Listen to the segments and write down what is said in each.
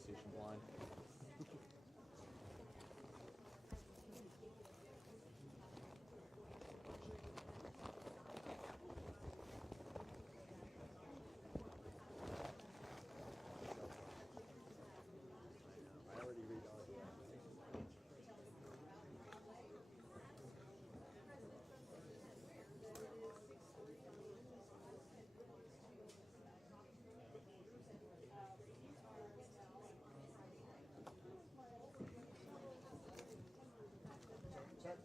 station blind. I already read all the Sir.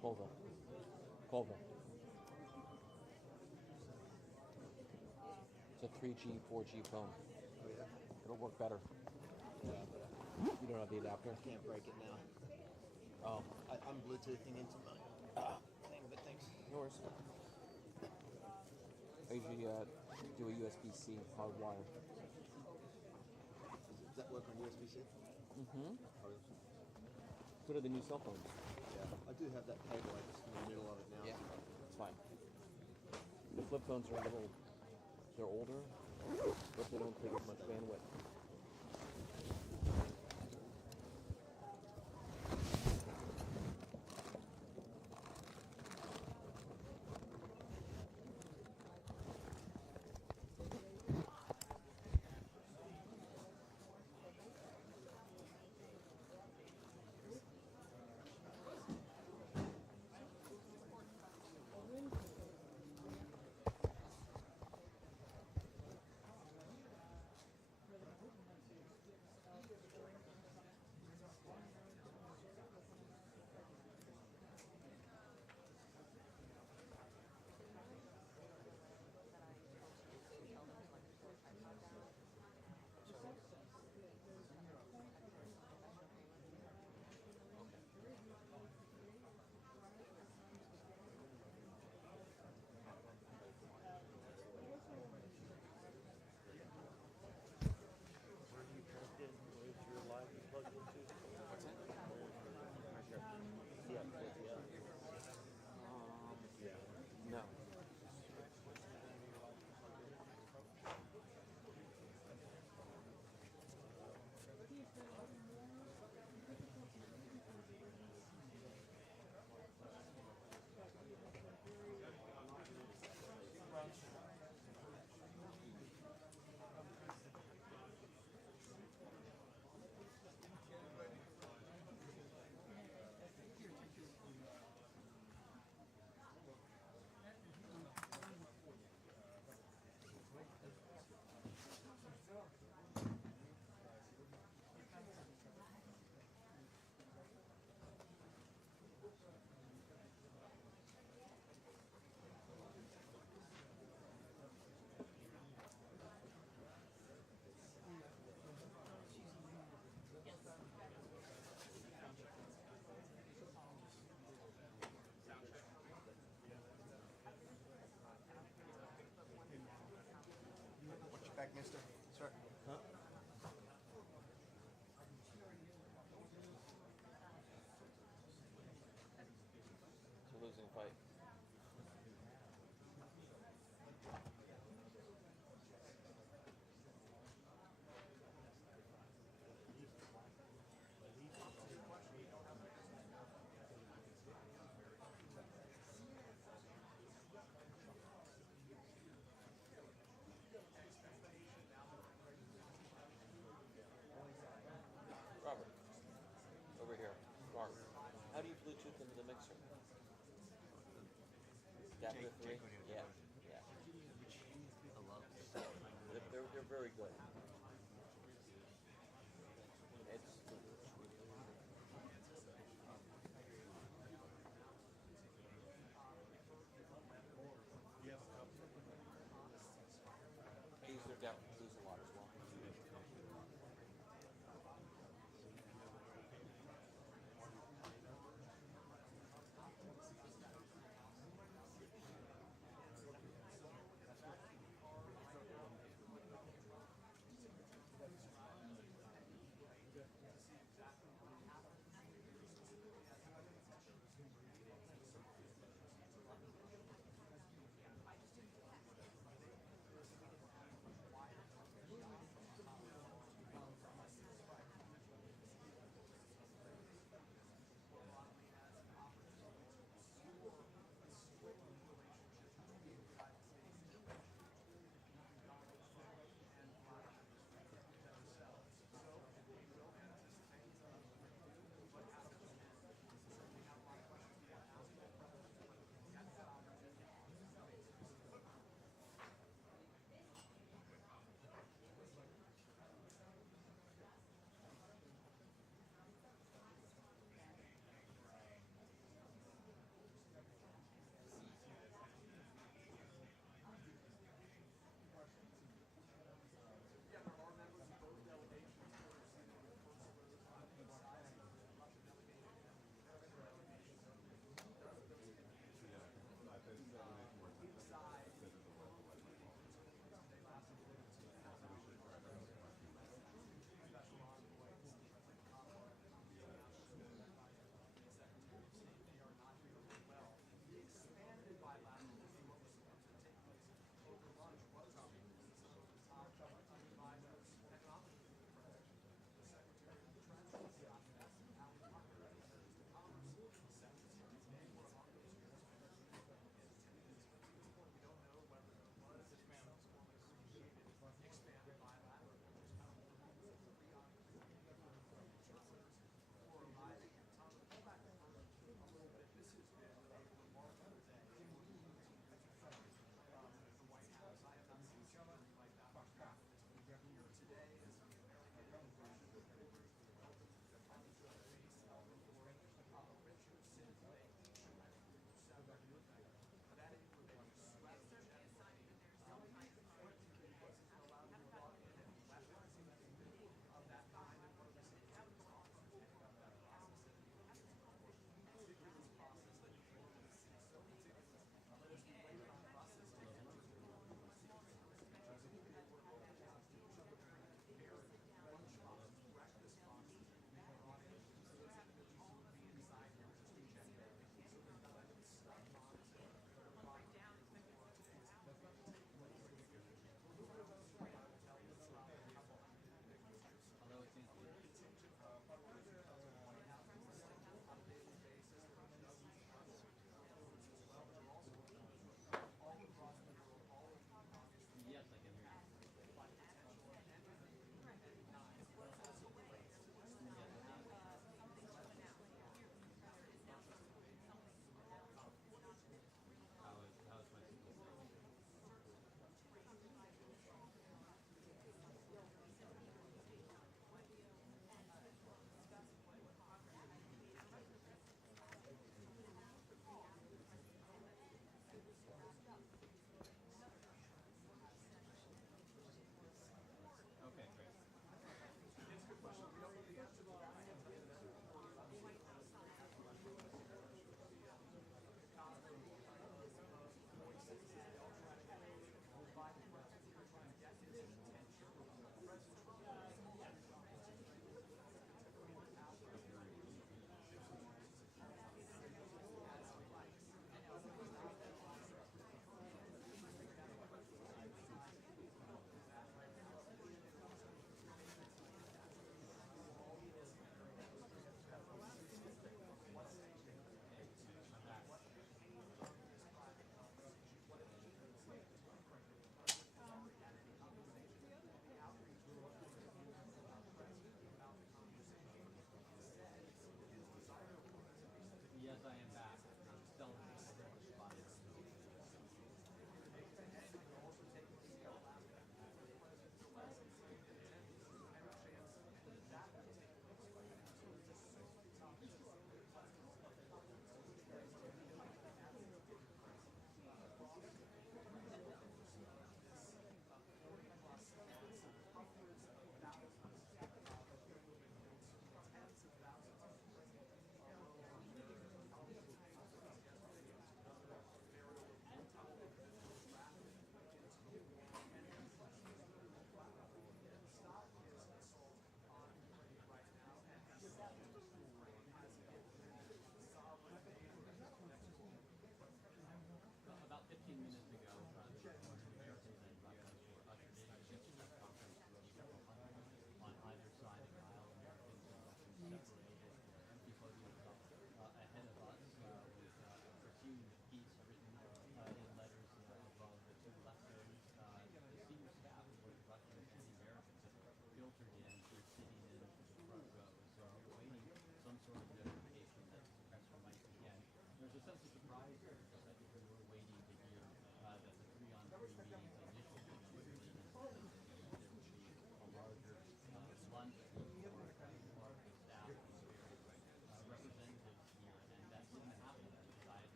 Colville. Colville. It's a 3G, 4G phone. Oh, yeah. It'll work better. Yeah, but You don't have the adapter? I can't break it now. Oh, I'm Bluetoothing into my thing, but thanks. no worries. I usually do a USB-C hardwire. Does that work on USB-C? Mm-hmm. So do the new cell phones. Yeah. I do have that cable. I'm just in the middle of it now. Yeah, it's fine. The flip phones are a little, they're older, but they don't take as much bandwidth. Where's your live plugged into? What's that? Yeah. No. Watch your back, mister. Sir. Huh? It's a losing fight. Robert, over here. Mark, how do you Bluetooth into the mixer? Adapter 3? Yeah, yeah. They're very good. It's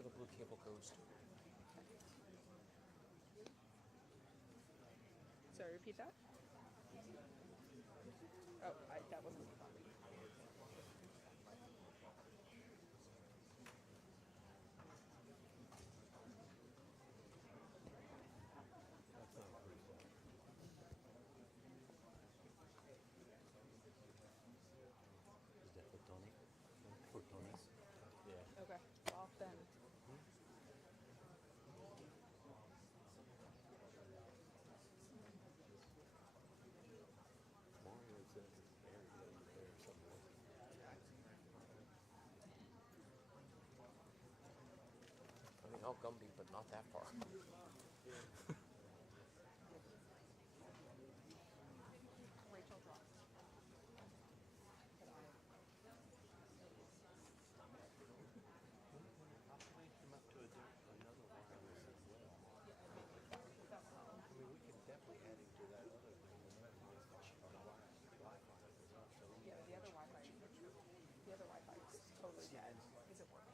where the blue cable goes to. Sorry, repeat that? Oh, that wasn't me. That's not pretty slow. Is that photonic? Photonics? Yeah. Okay, well then. Mario says it's buried under there somewhere. I mean, how Gumby, but not that far. Rachel dropped. How can we come up to another wireless as well? I mean, we could definitely add him to that other thing. Wi-Fi as well. So Yeah, the other Wi-Fi is totally dead. Is it working?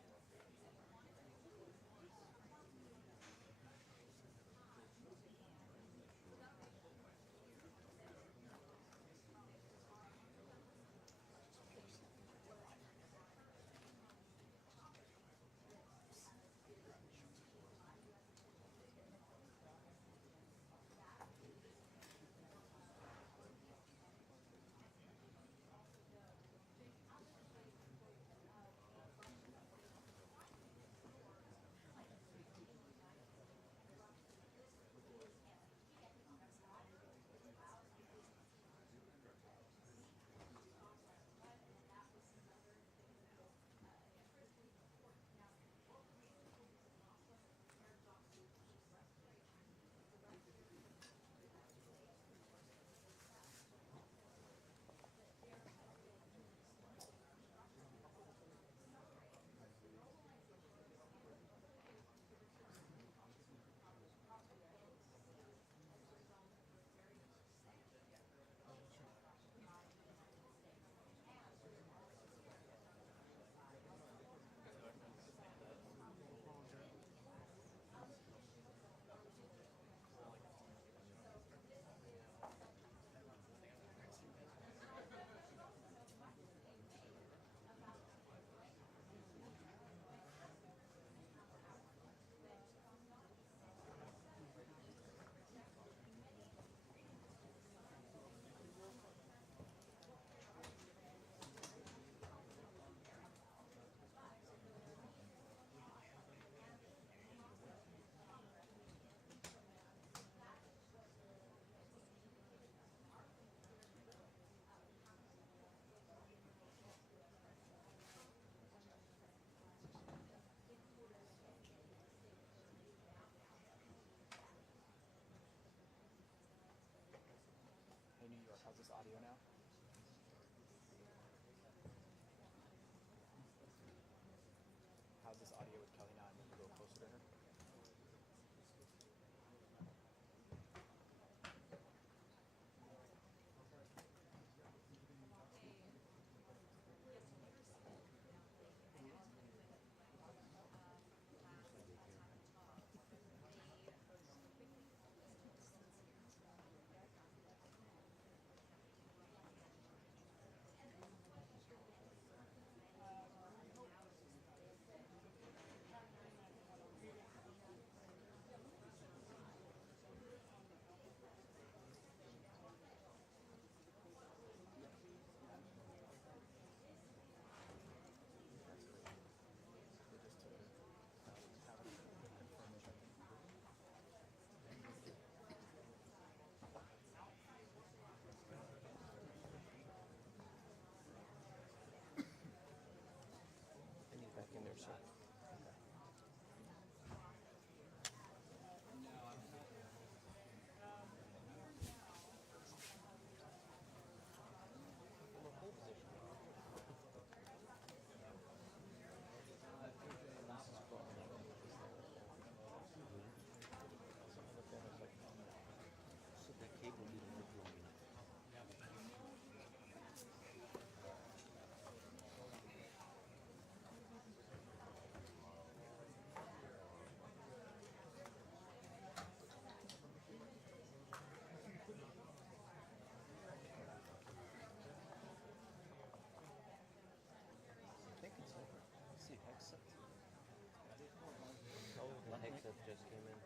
just came in.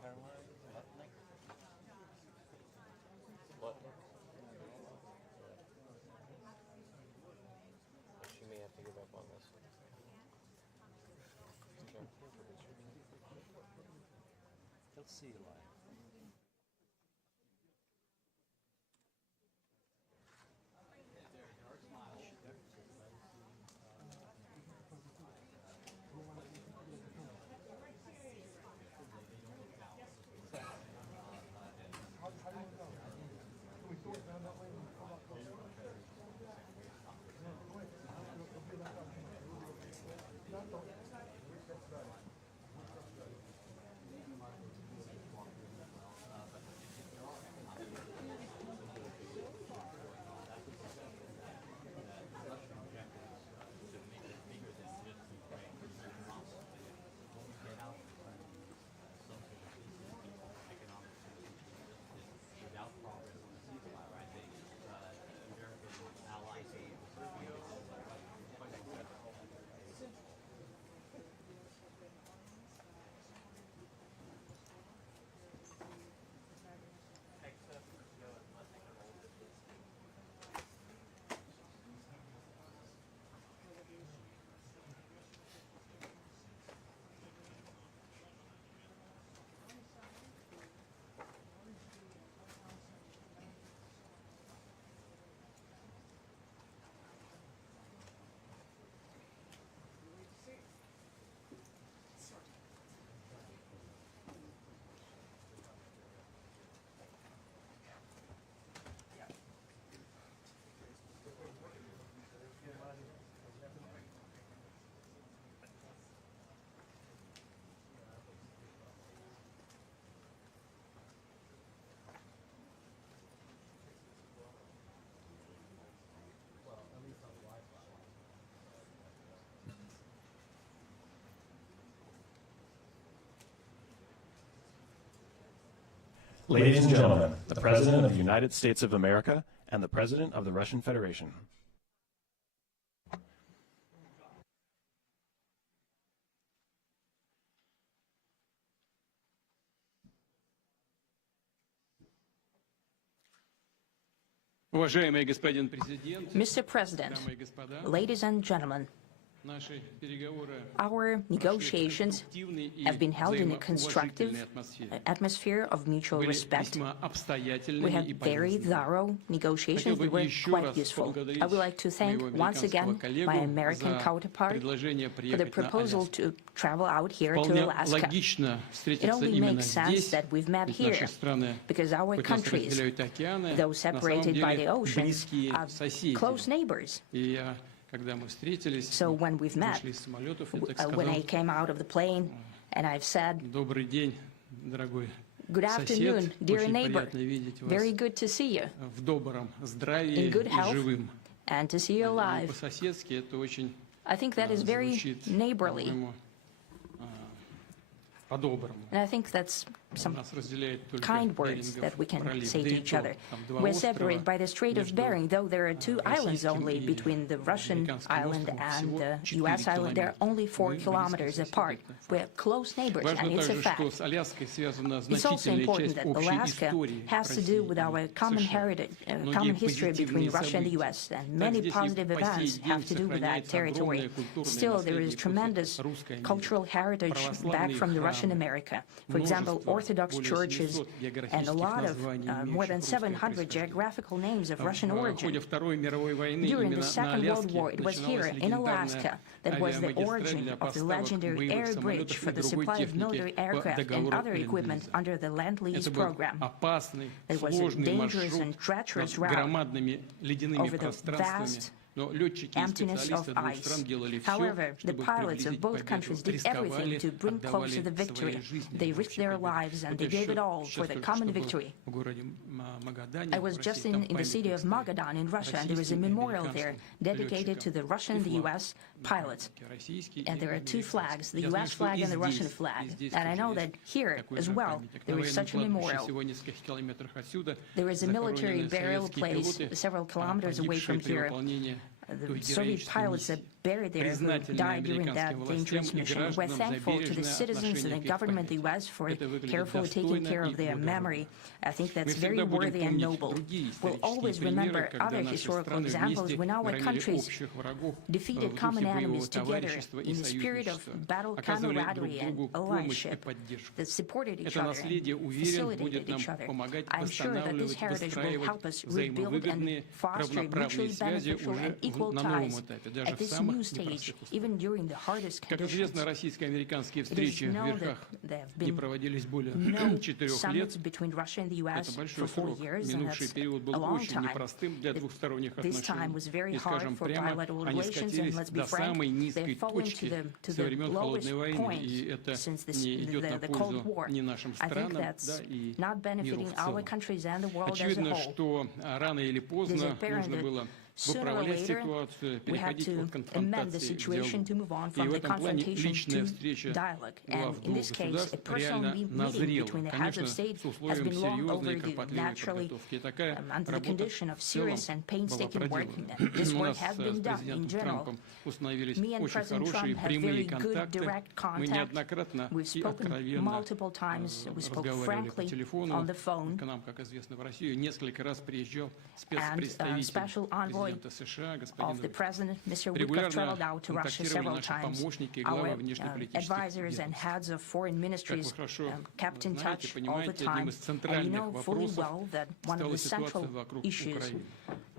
Caroline Lutnick. What? She may have to give up on this. Okay. He'll see you live. Ladies and gentlemen, the President of the United States of America and the President of the Russian Federation. Уважаемый господин президент, Mr. President, дамы и господа, ladies and gentlemen, наши переговоры our negotiations have been held in a constructive atmosphere of mutual были respect. весьма We обстоятельными had и very полезными. thorough negotiations Хотел бы that were еще quite раз useful. поблагодарить I would like to thank моего once again американского my коллегу American за counterpart предложение for the приехать на proposal Аляску. to travel out here to Вполне Alaska. логично It встретиться only именно makes sense здесь, that we've met ведь here, наши страны, because our хоть нас countries, разделяют океаны, though на самом separated by the деле oceans, близкие are соседи. close neighbors. И я, когда мы встретились, So when we've met, вышли из самолетов, я так when I сказал, came out of the plane and I've said, добрый день, дорогой good afternoon, сосед. dear Очень neighbor. приятно видеть вас Very good to see you в добром здравии in good и health живым. and to see you И alive. по-соседски это очень I think that is very звучит, neighborly, по-моему, по-доброму. and I think that's some Нас разделяет только kind words that we can пролив, say да to и each то, other. там два We're острова separated by the Strait of между Bering, though there are two islands российским only и between the Russian американским island островом, and всего the 4 U.S. island. They're километра. only 4 Мы близкие kilometers соседи, apart. это We're close neighbors, Важно and it's a также, fact. что с Аляской связана It's also значительная important часть that общей Alaska истории has to России do with our и common США. heritage, Многие common history between позитивные Russia and the события. U.S., and Так, many здесь и positive по events сей have день to do with that сохраняется territory. огромное культурное Still, there is наследие tremendous после русской мира. cultural heritage back Православные from the Russian храмы, America. For example, множество, Orthodox более churches 700 and a lot of географических more than названий, имеющих русское 700 происхождение. geographical names of Russian В origin. ходе Второй мировой войны During именно the на Second World Аляске War, it was here начиналась in Alaska that was the авиамагистраль origin для of the поставок legendary боевых air bridge самолетов for и the другой supply of military техники по aircraft and договору other equipment Ленд-Лиза. under the Land-Lease Это был program. опасный, It was a сложный dangerous маршрут and treacherous над route громадными ледяными over the пространствами. vast Но летчики и emptiness of специалисты двух ice. стран делали все, However, the чтобы pilots of приблизить both countries победу. did everything Рисковали, to bring closer the отдавали victory. свои жизни They в risked общей their победе. lives and Вот they я gave it щас all for the только common что был victory. в городе Магадане, I was в just России, там in the city of памятник Magadan in Russia, and there is a российским и memorial there американским dedicated to the Russian and the летчикам. U.S. pilots. Российский And и there are two американский. flags, the Я знаю, U.S. что flag и and the Russian здесь, flag. и здесь And I тоже know есть that here такой as же well памятник. there На is военном such a кладбище memorial. всего в нескольких километрах отсюда There is a military захоронены burial советские place пилоты, several kilometers away погибшие from при here. выполнении той The Soviet героической pilots that миссии. buried there who признательны died during американским that властям dangerous и mission. We're гражданам за thankful to the бережное citizens and отношение the к их government of the памяти. U.S. for Это выглядит carefully taking достойно care и of their благородно. memory. I think that's Мы very всегда будем worthy and помнить noble. другие We'll always исторические примеры, remember когда other наши historical страны examples вместе when our громили countries общих врагов в defeated common духе боевого enemies together товарищества и in the spirit of союзничества, battle оказывали друг camaraderie and другу помощь и allyship поддержку. that supported each Это other наследие, and уверен, будет facilitated нам each other. помогать I'm sure that this восстанавливать, heritage will выстраивать help us rebuild and взаимовыгодные foster равноправные mutually связи beneficial уже and equal на новом ties этапе, даже at в this самых new stage, непростых условиях. even during the hardest Как conditions. известно, российско-американские It is встречи в known that верхах there have не been проводились более no 4 summits лет. between Russia and the U.S. Это for большой 4 срок. years, and Минувший that's период a был long очень time. непростым для двухсторонних This time was very отношений. И, hard скажем for прямо, bilateral они relations, and скатились let's be до самой frank, низкой they've fallen точки to со the времен lowest Холодной войны. point И это since не идет на the Cold пользу War. ни нашим I think странам, that's да, и not миру benefiting в our целом. countries and the world as a Очевидно, whole. что рано или поздно apparent нужно that было sooner or выправлять later ситуацию, we have переходить to от amend the конфронтации к situation to диалогу. move on И from в the этом плане confrontation личная to встреча dialogue. глав And in двух this case, a государств personal реально meeting назрела, between the heads конечно, of state с has условием been long серьезной и overdue, кропотливой naturally, подготовки. И такая under the работа condition of в целом serious and была painstaking work. проделана. And this У work нас has с been done in президентом general. Трампом установились Me and очень President хорошие Trump have прямые very good контакты. direct Мы contact. неоднократно We've и spoken откровенно multiple times. We spoke разговаривали по frankly телефону. on the phone. К нам, как известно, в Россию несколько раз приезжал And спецпредставитель special envoy президента США, of господин the president, Mr. Witkoff, Регулярно traveled out to Russia контактировали several наши times. помощники и Our главы внешнеполитических advisors and ведомств. heads of foreign Как вы ministries хорошо kept in знаете, touch all the понимаете, time. одним из And you центральных know fully вопросов well that one of стала the ситуация central вокруг issues Украины.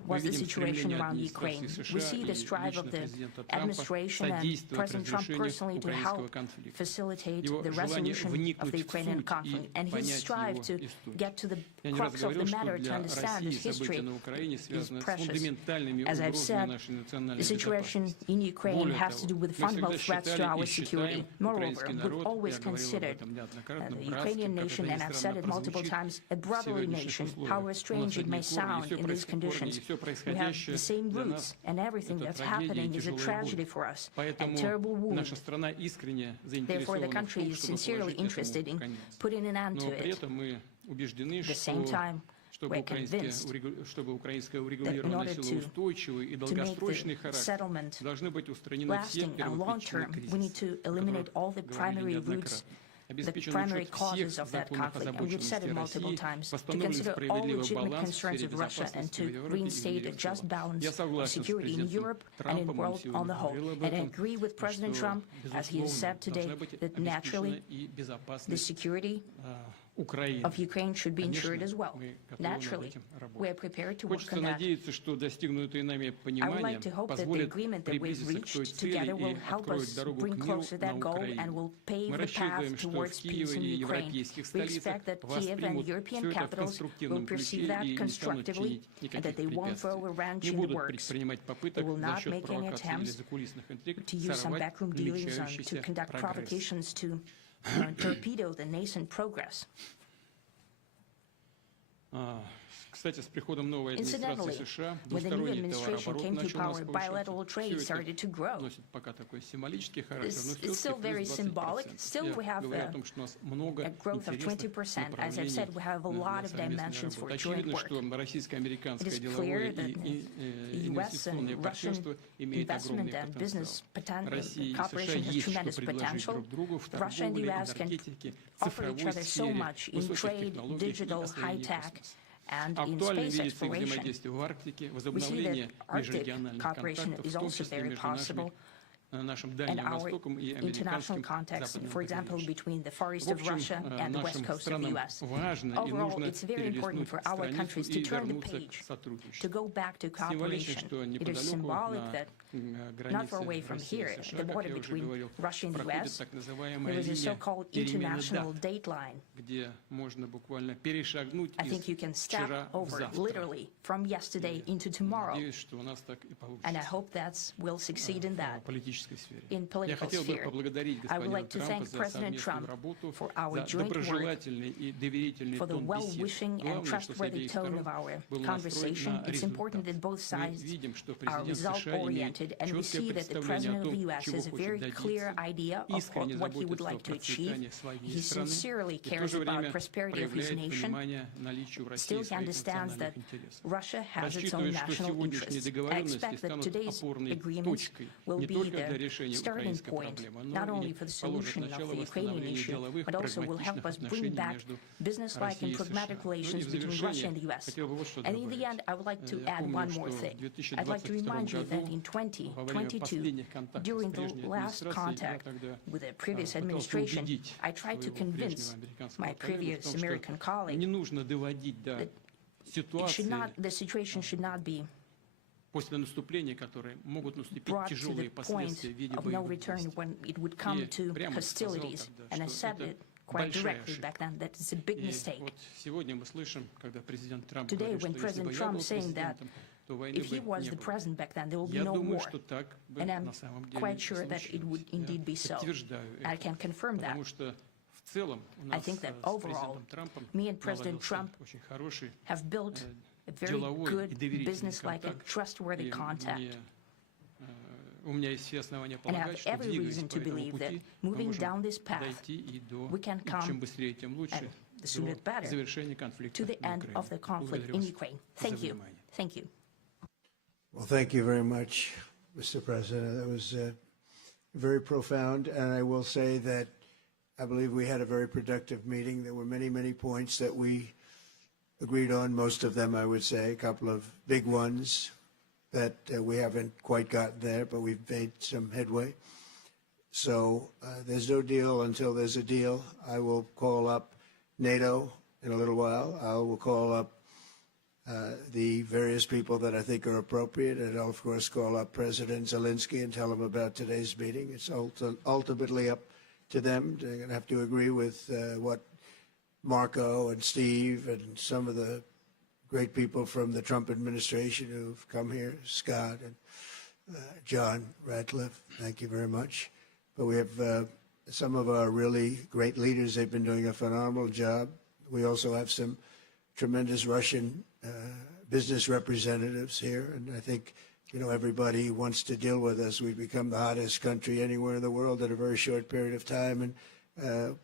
was the видим situation стремление around администрации Ukraine. США We see и the strive лично of the президента Трампа administration and содействовать President Trump разрешению personally to украинского help конфликта. facilitate Его the желание resolution of вникнуть the в Ukrainian суть conflict и and his понять strive его to историю. get to the Я не раз crux of говорил, the что matter to для understand России its history события на Украине is связаны с precious. фундаментальными As I've угрозами said, нашей национальной the situation безопасности. in Ukraine Более has to того, do with мы fundamental всегда threats to считали our и security. считаем Moreover, украинский we've народ, always я говорил об considered этом неоднократно, the братским, Ukrainian как nation, это ни and I've said странно it multiple прозвучит times, a в brotherly сегодняшних nation. условиях. However strange it may sound in these conditions, we have the same roots, and everything that's happening is a tragedy for us, and terrible wound. Наша страна искренне Therefore, the заинтересована в country том, is чтобы sincerely положить interested этому in конец. putting an end Но to при it. этом мы убеждены, At the same time, чтобы украинское урегулирование order носило to устойчивый и make долгосрочный the характер, settlement должны быть устранены все lasting and long первопричины term, we need кризиса, to eliminate all the говорили primary roots, неоднократно. the Обеспечен primary учет causes всех of that законных conflict. And we've said it озабоченностей multiple России, times, to восстановлен consider all справедливый legitimate баланс в concerns сфере of Russia and безопасности в to Европе и reinstate мире a в just целом. balance Я of согласен с security in президентом Europe and in the Трампом, он world on сегодня the whole. говорил об And I этом, agree with President что, Trump, as he has said today, должна быть that naturally обеспечена и the безопасность security Украины. of Ukraine should be ensured as well. мы готовы над Naturally, этим работать. we are prepared to work Хочется on that. надеяться, что достигнутое нами I would понимание like to hope that the позволит agreement that we've приблизиться к той reached цели together will и help откроет us дорогу bring к миру closer на that goal Украине. and will pave Мы the рассчитываем, path что в towards peace Киеве in и Ukraine. европейских We столицах expect that Kiev and воспримут European все это в capitals will конструктивном perceive ключе that и не станут constructively чинить and that никаких they won't throw a препятствий. wrench Не in the будут works. предпринимать They попыток will за not счет make any провокаций или attempts закулисных интриг to use some сорвать backroom dealings to намечающийся conduct прогресс. provocations to torpedo the nascent progress. Кстати, с приходом новой администрации Incidentally, США when the new двусторонний administration товарооборот came to начал у нас power, повышаться. bilateral trade Все started to это grow. носит пока такой символический характер, но It's still very symbolic. Still, we have говорю о том, что у нас много a growth of 20%. As I've said, we have a lot of dimensions for joint Очевидно, work. что российско-американское It is деловое clear that и U.S. инвестиционное and партнерство Russian имеет огромный investment and business потенциал. Россия и США cooperation has есть что tremendous предложить potential. друг другу в Russia and the торговле, U.S. can энергетике, offer each цифровой other so сфере, much in высоких trade, технологиях и digital, освоении high-tech, космоса. and in Актуальным space видится exploration. взаимодействие в Арктике, We see возобновление that Arctic межрегиональных cooperation контактов, is в том also числе very между нашими possible, нашим and Дальним our Востоком и international американским context, западным for example, побережьем. between the Far East В of общем, Russia and the west нашим coast of the странам U.S. важно и Overall, нужно it's very important перелистнуть for our countries страницу и to turn the вернуться к page, to сотрудничеству. go back to Символично, cooperation. что It is неподалеку symbolic на that not границе far away from России here, и США, the как border я уже between говорил, Russia and the проходит U.S., так называемая there is a линия so-called перемены international дат, date line. где можно буквально перешагнуть I think you из can step вчера в over завтра. literally from yesterday into tomorrow. Надеюсь, что у нас так и And I получится. hope that we'll succeed in that. Политический in political sphere. I would like to thank President Trump for our joint work, for the well-wishing and trustworthy tone of our conversation. It's important that both sides are result-oriented, and we see that the President of the U.S. has a very clear idea of what he would like to achieve. He sincerely cares about the prosperity of his nation. Still, he understands that Russia has its own national interests. I expect that today's agreements will be the starting point, not only for the solution of the Ukrainian issue, but also will help us bring back business-like and pragmatic relations between Russia and the U.S. And in the end, I would like to add one more thing. I'd like to remind you that in 2022, during the last contact with the previous administration, I tried to convince my previous American colleague that the situation should not be brought to the point of no return when it would come to hostilities. And I said it quite directly back then that it's a big mistake. Today, when President Trump is saying that if he was the president back then, there will be no war. And I'm quite sure that it would indeed be so. I can confirm that. I think that overall, me and President Trump have built a very good, business-like and trustworthy contact. And I have every reason to believe that moving down this path, we can come, and the sooner the better, to the end of the conflict in Ukraine. Thank you. Thank you. Well, thank you very much, Mr. President. That was very profound, and I will say that I believe we had a very productive meeting. There were many, many points that we agreed on, most of them, I would say, a couple of big ones that we haven't quite gotten there, but we've made some headway. So there's no deal until there's a deal. I will call up NATO in a little while. I will call up the various people that I think are appropriate, and I'll, of course, call up President Zelensky and tell him about today's meeting. It's ultimately up to them. They're going to have to agree with what Marco and Steve and some of the great people from the Trump administration who've come here, Scott and John Ratcliffe, thank you very much. But we have some of our really great leaders. They've been doing a phenomenal job. We also have some tremendous Russian business representatives here, and I think, you know, everybody wants to deal with us. We've become the hottest country anywhere in the world in a very short period of time, and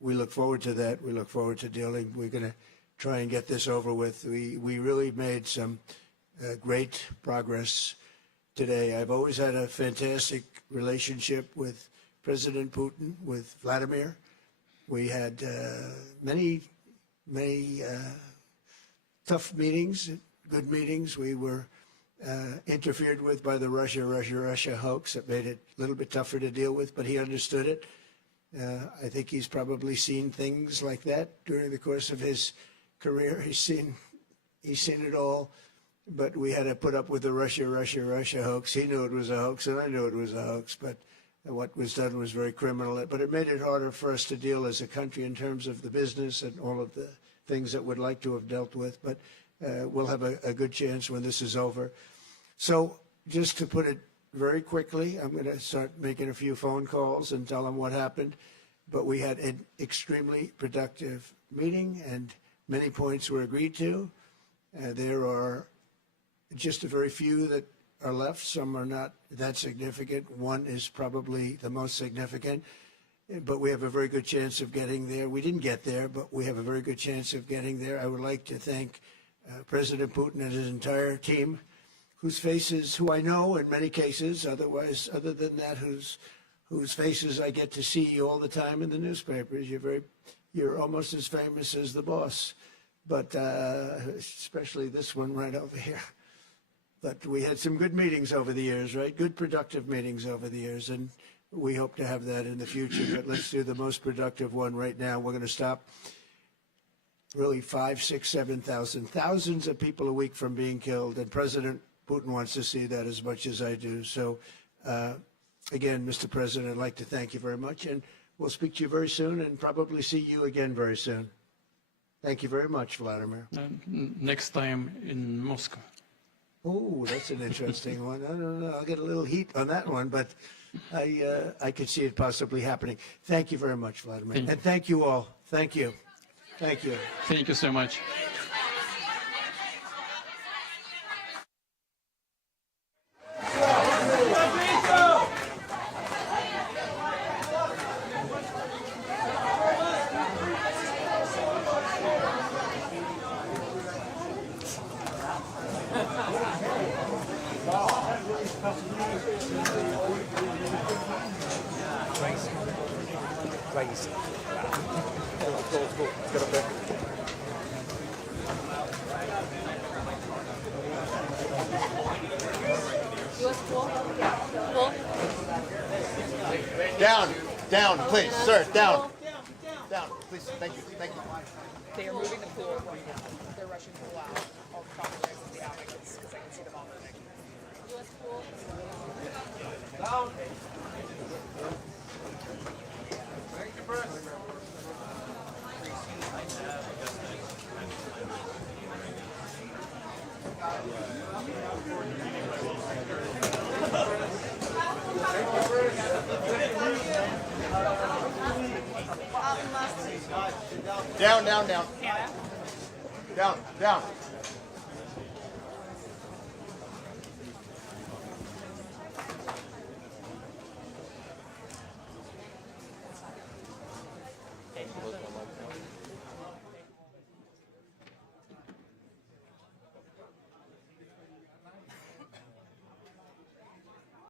we look forward to that. We look forward to dealing. We're going to try and get this over with. We really made some great progress today. I've always had a fantastic relationship with President Putin, with Vladimir. We had many tough meetings, good meetings. We were interfered with by the Russia hoax. That made it a little bit tougher to deal with, but he understood it. I think he's probably seen things like that during the course of his career. He's seen it all, but we had to put up with the Russia hoax. He knew it was a hoax, and I knew it was a hoax, but what was done was very criminal. But it made it harder for us to deal as a country in terms of the business and all of the things that we'd like to have dealt with. But we'll have a good chance when this is over. So just to put it very quickly, I'm going to start making a few phone calls and tell them what happened. But we had an extremely productive meeting, and many points were agreed to. There are just a very few that are left. Some are not that significant. One is probably the most significant, but we have a very good chance of getting there. We didn't get there, but we have a very good chance of getting there. I would like to thank President Putin and his entire team, whose faces, who I know in many cases, other than that, whose faces I get to see all the time in the newspapers. You're almost as famous as the boss, but especially this one right over here. But we had some good meetings over the years, right? Good, productive meetings over the years, and we hope to have that in the future. But let's do the most productive one right now. We're going to stop really 5,000, 6,000, 7,000, thousands of people a week from being killed, and President Putin wants to see that as much as I do. So, again, Mr. President, I'd like to thank you very much, and we'll speak to you very soon and probably see you again very soon. Thank you very much, Vladimir. Next time in Moscow. Oh, that's an interesting one. I don't know. I'll get a little heat on that one, but I could see it possibly happening. Thank you very much, Vladimir. Thank you. And thank you all. Thank you. Thank you. Thank you so much. Down, please, sir, down. Down, please, thank you, thank you. They are moving the pool right now. They're rushing to allow all the commentators and the advocates because I can see them all moving. U.S. pool. Down. Down. Down.